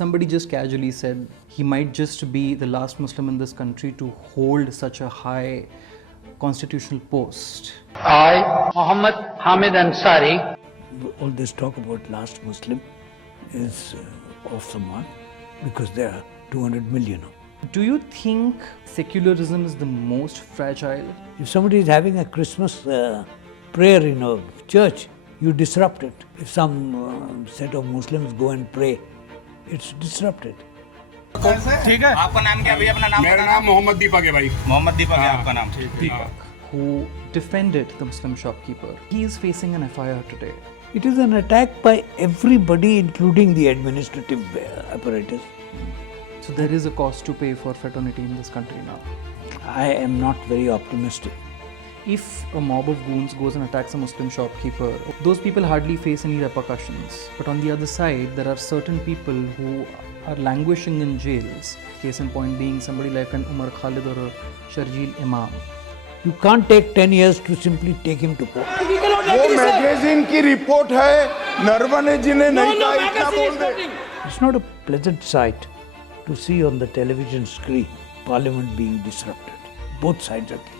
Somebody just casually said he might just be the last Muslim in this country to hold such a high constitutional post. I, Mohammad Hamid Ansari. All this talk about last Muslim is off the mark because there are 200 million. Do you think secularism is the most fragile? If somebody is having a Christmas prayer in a church, you disrupt it. If some set of Muslims go and pray, it's disrupted. ठीक है आपका नाम क्या भैया अपना नाम मेरा नाम मोहम्मद दीपक है भाई मोहम्मद दीपक है आपका नाम Deepak, who defended the Muslim shopkeeper. He is facing an FIR today. It is an attack by everybody, including the administrative apparatus. So there is a cost to pay for fraternity in this country now. I am not very optimistic. If a mob of goons goes and attacks a Muslim shopkeeper, those people hardly face any repercussions. But on the other side, there are certain people who are languishing in jails. Case in point being somebody like an Umar Khalid or a Sharjeel Imam. You can't take 10 years to simply take him to court. वो magazine की report है, नरवणे जी ने नहीं कहा इतना बोल दे. It's not a pleasant sight to see on the television screen Parliament being disrupted. Both sides are guilty.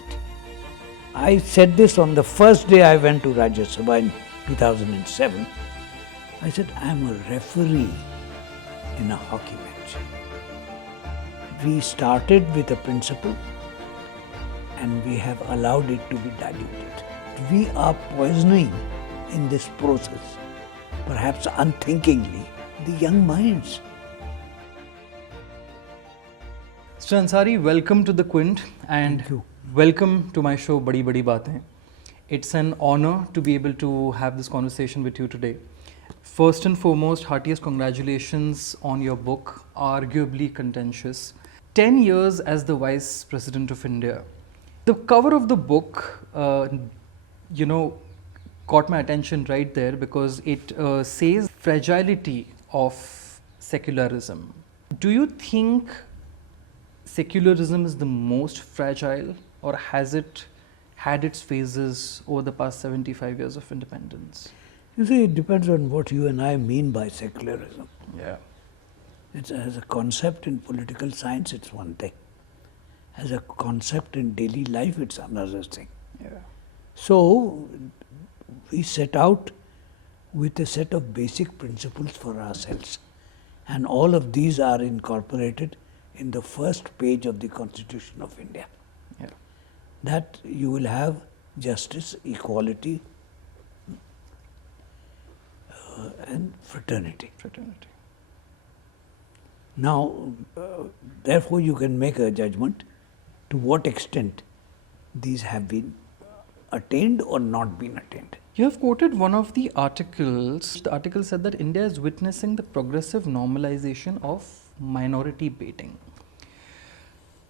I said this on the first day I went to Rajya Sabha in 2007. I said, I am a referee in a hockey match. We started with a principle and we have allowed it to be diluted. We are poisoning in this process, perhaps unthinkingly, the young minds. Mr. Ansari, welcome to the Quint and Thank you. Welcome to my show Badi Badi Baatein. It's an honor to be able to have this conversation with you today. First and foremost, heartiest congratulations on your book, arguably contentious. 10 years as the Vice President of India. The cover of the book, caught my attention right there because it says fragility of secularism. Do you think secularism is the most fragile, or has it had its phases over the past 75 years of independence? You see, it depends on what you and I mean by secularism. Yeah. It's, as a concept in political science, it's one thing. As a concept in daily life, it's another thing. Yeah. So, we set out with a set of basic principles for ourselves. And all of these are incorporated in the first page of the Constitution of India. Yeah. That you will have justice, equality, and fraternity. Now, therefore, you can make a judgment to what extent these have been attained or not been attained. You have quoted one of the articles. The article said that India is witnessing the progressive normalization of minority baiting.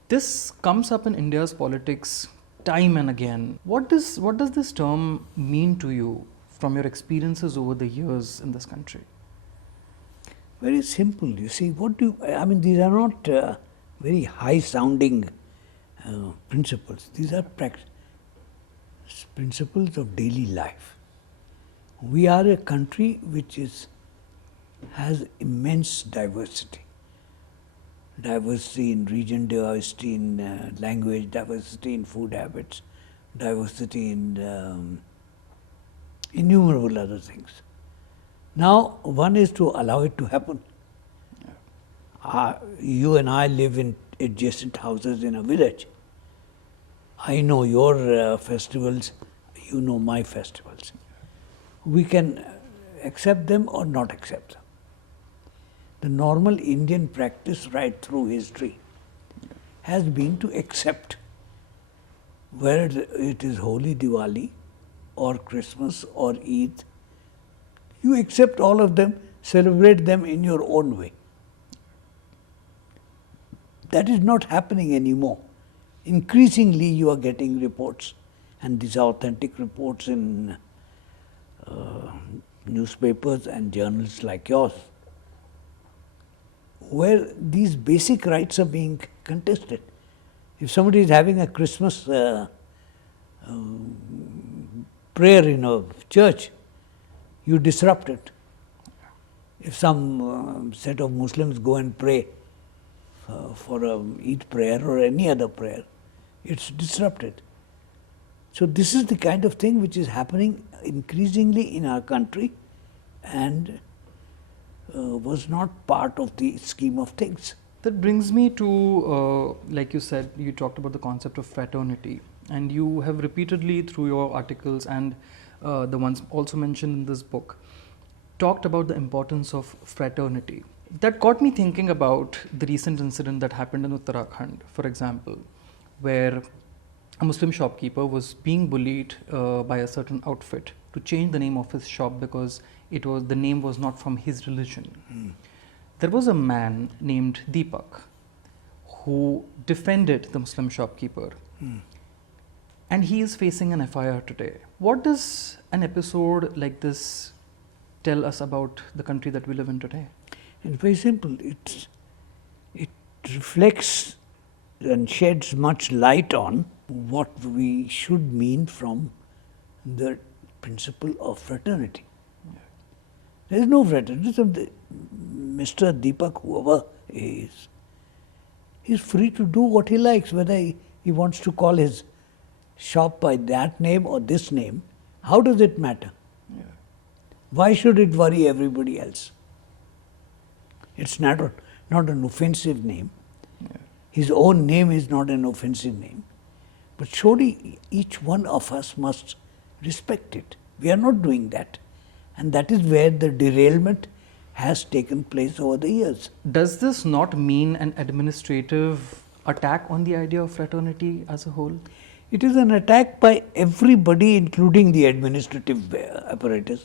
This comes up in India's politics time and again. What does this term mean to you from your experiences over the years in this country? Very simple. You see, these are not very high-sounding principles. These are principles of daily life. We are a country which has immense diversity. Diversity in region, diversity in language, diversity in food habits, diversity in innumerable other things. Now, one is to allow it to happen. You and I live in adjacent houses in a village. I know your festivals, you know my festivals. We can accept them or not accept them. The normal Indian practice right through history has been to accept, whether it is Holi, Diwali or Christmas or Eid, you accept all of them, celebrate them in your own way. That is not happening anymore. Increasingly you are getting reports, and these are authentic reports in newspapers and journals like yours, where these basic rights are being contested. If somebody is having a Christmas prayer in a church, you disrupt it. If some set of Muslims go and pray for a Eid prayer or any other prayer, it's disrupted. So this is the kind of thing which is happening increasingly in our country and was not part of the scheme of things. That brings me to, like you said, you talked about the concept of fraternity, and you have repeatedly through your articles and the ones also mentioned in this book, talked about the importance of fraternity. That got me thinking about the recent incident that happened in Uttarakhand, for example, where a Muslim shopkeeper was being bullied by a certain outfit to change the name of his shop because the name was not from his religion. There was a man named Deepak who defended the Muslim shopkeeper, and he is facing an FIR today. What does an episode like this tell us about the country that we live in today? It's very simple. It reflects and sheds much light on what we should mean from the principle of fraternity. There is no fraternity. So Mr. Deepak, whoever he is, he's free to do what he likes, whether he wants to call his shop by that name or this name. How does it matter? Why should it worry everybody else? It's not an offensive name. His own name is not an offensive name. But surely each one of us must respect it. We are not doing that. And that is where the derailment has taken place over the years. Does this not mean an administrative attack on the idea of fraternity as a whole? It is an attack by everybody, including the administrative apparatus,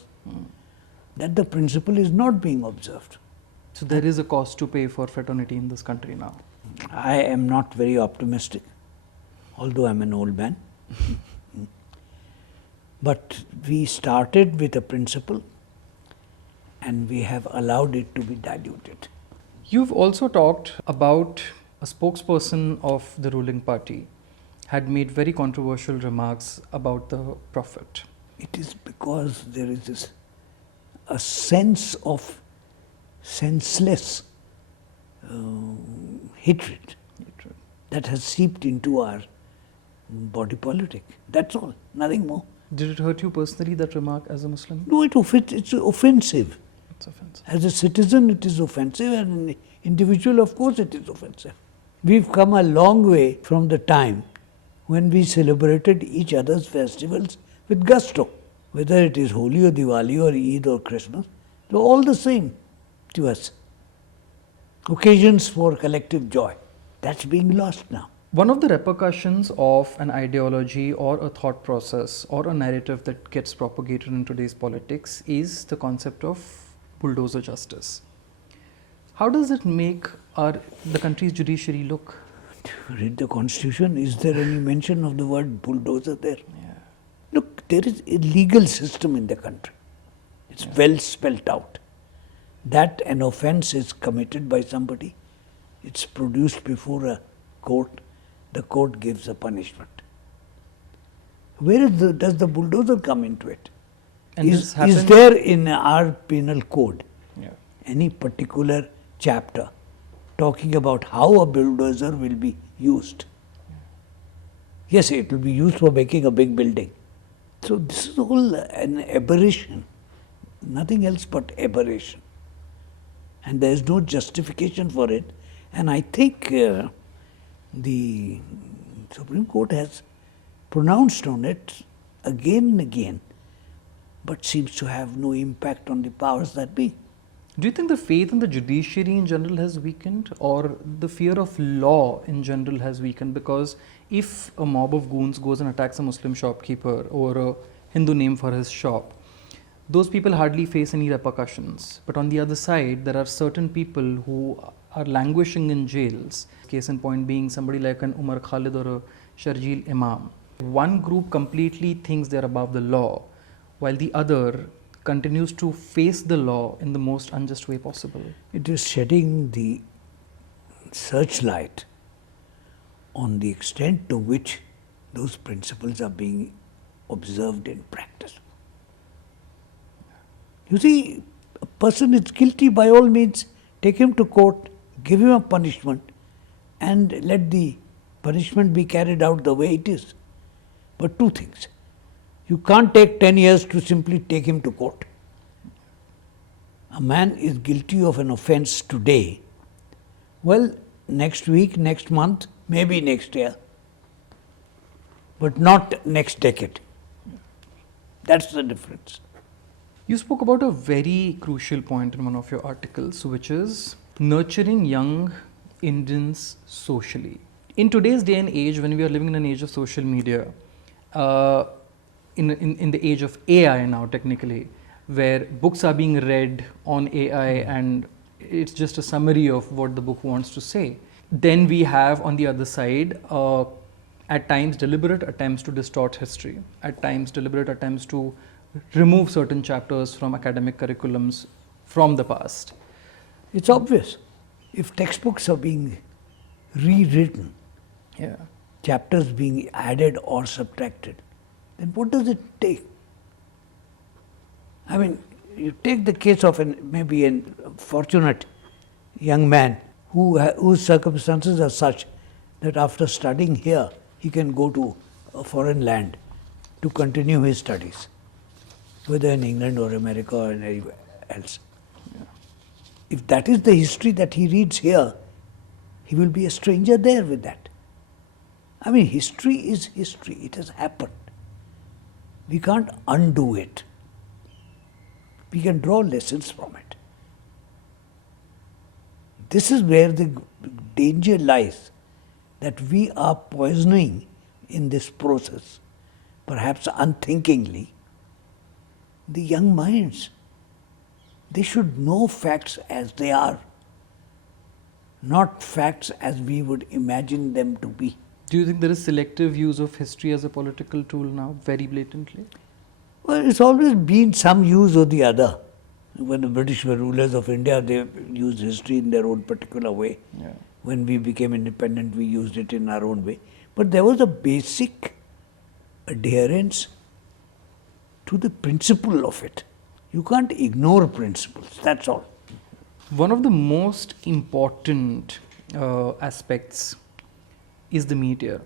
that the principle is not being observed. So there is a cost to pay for fraternity in this country now. I am not very optimistic, although I'm an old man. But we started with a principle and we have allowed it to be diluted. You've also talked about a spokesperson of the ruling party had made very controversial remarks about the Prophet. It is because there is a sense of senseless hatred that has seeped into our body politic. That's all, nothing more. Did it hurt you personally, that remark, as a Muslim? No, it's offensive. It's offensive. As a citizen, it is offensive, and an individual, of course, it is offensive. We've come a long way from the time when we celebrated each other's festivals with gusto. Whether it is Holi or Diwali or Eid or Christmas, they're all the same to us. Occasions for collective joy. That's being lost now. One of the repercussions of an ideology or a thought process or a narrative that gets propagated in today's politics is the concept of bulldozer justice. How does it make the country's judiciary look? Read the constitution. Is there any mention of the word bulldozer there? Look, there is a legal system in the country. It's well spelt out. That an offense is committed by somebody, it's produced before a court, the court gives a punishment. Where does the bulldozer come into it? And Is there in our penal code any particular chapter talking about how a bulldozer will be used? Yes, it will be used for making a big building. So this is all an aberration, nothing else but aberration. And there is no justification for it. And I think the Supreme Court has pronounced on it again and again, but seems to have no impact on the powers that be. Do you think the faith in the judiciary in general has weakened, or the fear of law in general has weakened? Because if a mob of goons goes and attacks a Muslim shopkeeper or a Hindu name for his shop, those people hardly face any repercussions. But on the other side, there are certain people who are languishing in jails. Case in point being somebody like an Umar Khalid or a Sharjeel Imam. One group completely thinks they're above the law, while the other continues to face the law in the most unjust way possible. It is shedding the searchlight on the extent to which those principles are being observed in practice. You see, a person is guilty, by all means, take him to court, give him a punishment, and let the punishment be carried out the way it is. But two things. You can't take 10 years to simply take him to court. A man is guilty of an offence today. Well, next week, next month, maybe next year, but not next decade. That's the difference. You spoke about a very crucial point in one of your articles, which is nurturing young Indians socially. In today's day and age, when we are living in an age of social media, in the age of AI now technically, where books are being read on AI and it's just a summary of what the book wants to say. Then we have on the other side, at times deliberate attempts to distort history, at times deliberate attempts to remove certain chapters from academic curriculums from the past. It's obvious. If textbooks are being rewritten, Yeah. chapters being added or subtracted, then what does it take? I mean, you take the case of maybe a fortunate young man whose circumstances are such that after studying here, he can go to a foreign land to continue his studies, whether in England or America or anywhere else. If that is the history that he reads here, he will be a stranger there with that. I mean, history is history. It has happened. We can't undo it. We can draw lessons from it. This is where the danger lies, that we are poisoning in this process, perhaps unthinkingly, the young minds. They should know facts as they are, not facts as we would imagine them to be. Do you think there is selective use of history as a political tool now, very blatantly? Well, it's always been some use or the other. When the British were rulers of India, they used history in their own particular way. Yeah. When we became independent, we used it in our own way. But there was a basic adherence to the principle of it. You can't ignore principles, that's all. One of the most important aspects is the media.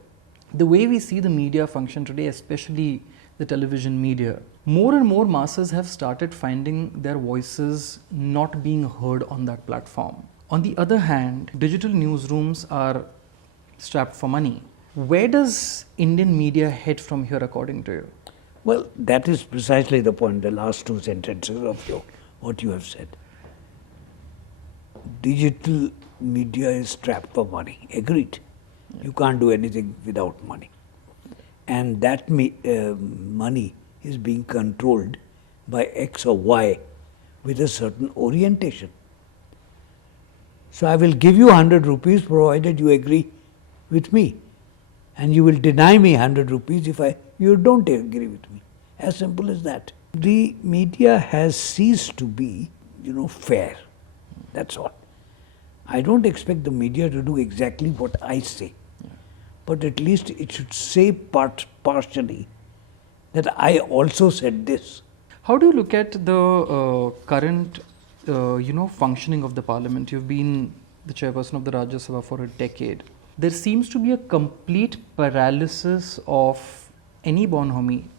The way we see the media function today, especially the television media, more and more masses have started finding their voices not being heard on that platform. On the other hand, digital newsrooms are strapped for money. Where does Indian media head from here, according to you? Well, that is precisely the point, the last two sentences of what you have said. Digital media is strapped for money, agreed. You can't do anything without money. And that money is being controlled by X or Y with a certain orientation. So I will give you 100 rupees provided you agree with me. And you will deny me 100 rupees if you don't agree with me. As simple as that. The media has ceased to be, fair. That's all. I don't expect the media to do exactly what I say. But at least it should say partially that I also said this. How do you look at the current, functioning of the parliament? You've been the chairperson of the Rajya Sabha for a decade. There seems to be a complete paralysis of any bonhomie,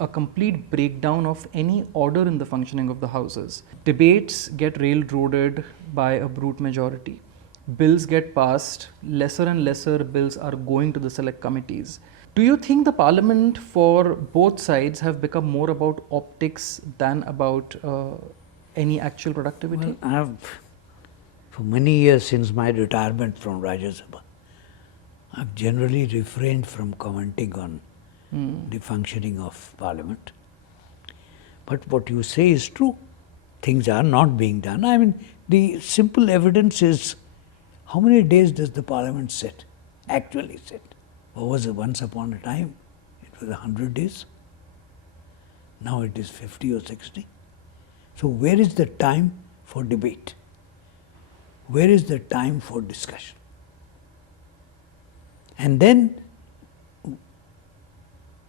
a complete breakdown of any order in the functioning of the houses. Debates get railroaded by a brute majority. Bills get passed, lesser and lesser bills are going to the select committees. Do you think the parliament for both sides have become more about optics than about any actual productivity? Well, I have, for many years since my retirement from Rajya Sabha, I've generally refrained from commenting on the functioning of parliament. But what you say is true. Things are not being done. I mean, the simple evidence is, how many days does the parliament sit, actually sit? Or was it once upon a time? It was 100 days. Now it is 50 or 60. So where is the time for debate? Where is the time for discussion? And then,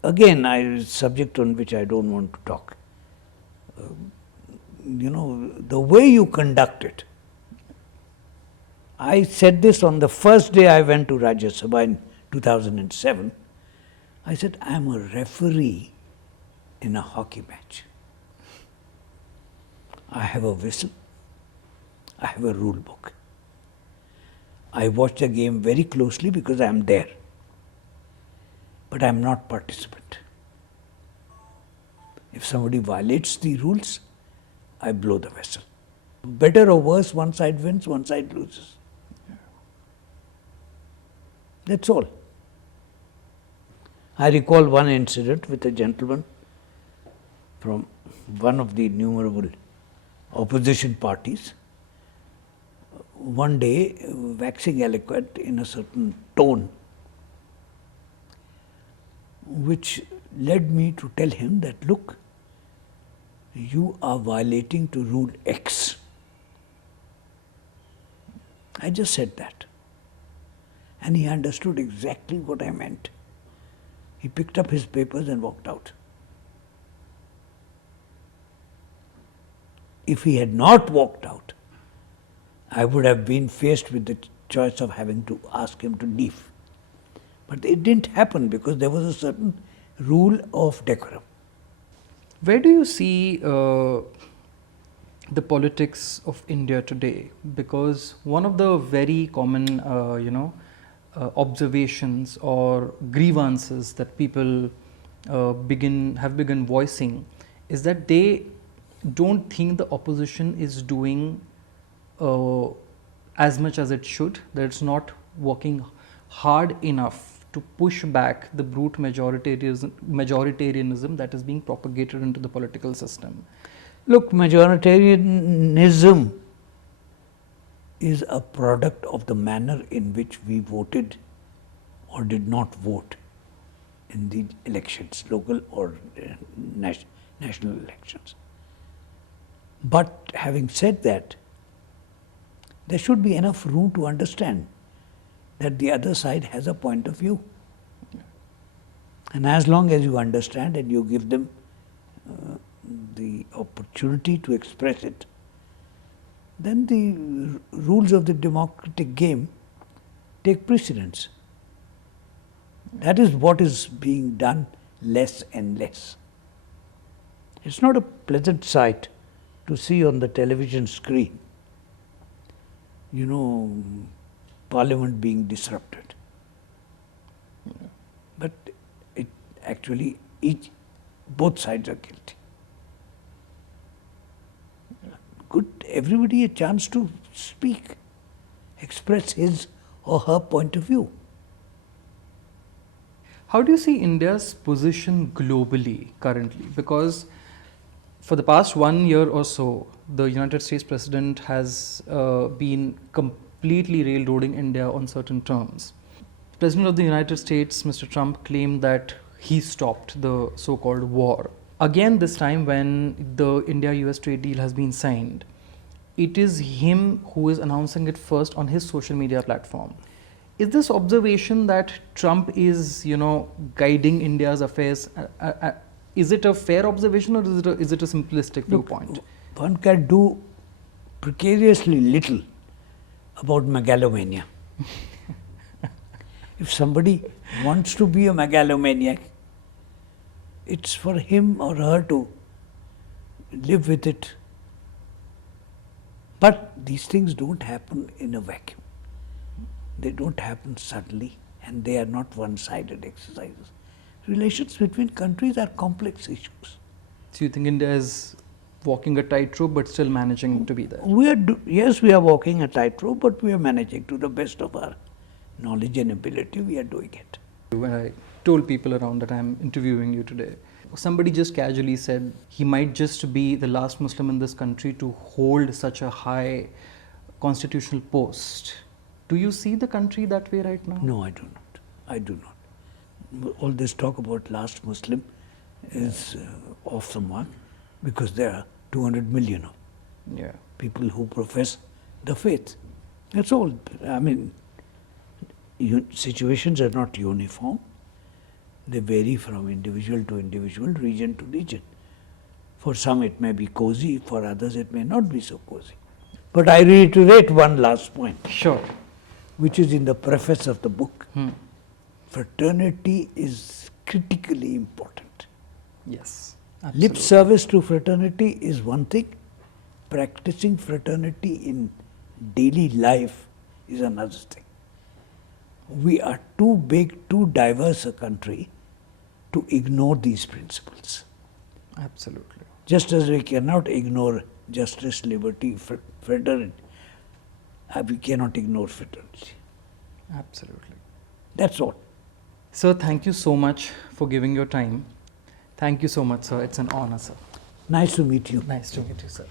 again, a subject on which I don't want to talk. the way you conduct it. I said this on the first day I went to Rajya Sabha in 2007. I said, I'm a referee in a hockey match. I have a whistle. I have a rule book. I watch the game very closely because I am there. But I am not participant. If somebody violates the rules, I blow the whistle. Better or worse, one side wins, one side loses. That's all. I recall one incident with a gentleman from one of the innumerable opposition parties. One day, waxing eloquent in a certain tone, which led me to tell him that, look, you are violating to rule X. I just said that. And he understood exactly what I meant. He picked up his papers and walked out. If he had not walked out, I would have been faced with the choice of having to ask him to leave. But it didn't happen because there was a certain rule of decorum. Where do you see the politics of India today? Because one of the very common, observations or grievances that people have begun voicing is that they don't think the opposition is doing as much as it should, that it's not working hard enough to push back the brute majoritarianism that is being propagated into the political system. Look, majoritarianism is a product of the manner in which we voted or did not vote in the elections, local or national elections. But having said that, there should be enough room to understand that the other side has a point of view. And as long as you understand and you give them the opportunity to express it, then the rules of the democratic game take precedence. That is what is being done less and less. It's not a pleasant sight to see on the television screen, Parliament being disrupted. But it actually, both sides are guilty. Good, everybody a chance to speak, express his or her point of view. How do you see India's position globally currently? Because for the past 1 year or so, the United States President has been completely railroading India on certain terms. The President of the United States, Mr. Trump, claimed that he stopped the so-called war. Again, this time when the India-US trade deal has been signed, it is him who is announcing it first on his social media platform. Is this observation that Trump is, guiding India's affairs, is it a fair observation or is it a simplistic viewpoint? One can do precariously little about megalomania. If somebody wants to be a megalomaniac, it's for him or her to live with it. But these things don't happen in a vacuum. They don't happen suddenly, and they are not one-sided exercises. Relations between countries are complex issues. So you think India is walking a tightrope but still managing to be there? Yes, we are walking a tightrope, but we are managing to the best of our knowledge and ability. We are doing it. When I told people around that I'm interviewing you today, somebody just casually said he might just be the last Muslim in this country to hold such a high constitutional post. Do you see the country that way right now? No, I do not. I do not. All this talk about last Muslim is off the mark because there are 200 million of people who profess the faith. That's all. I mean, situations are not uniform. They vary from individual to individual, region to region. For some it may be cozy, for others it may not be so cozy. But I reiterate one last point, Sure. which is in the preface of the book. Fraternity is critically important. Yes. Lip Absolutely. service to fraternity is one thing. Practicing fraternity in daily life is another thing. We are too big, too diverse a country to ignore these principles. Absolutely. Just as we cannot ignore justice, liberty, fraternity, we cannot ignore fraternity. Absolutely. That's all. Sir, thank you so much for giving your time. Thank you so much, sir. It's an honor, sir. Nice to meet you. Nice to meet you, sir.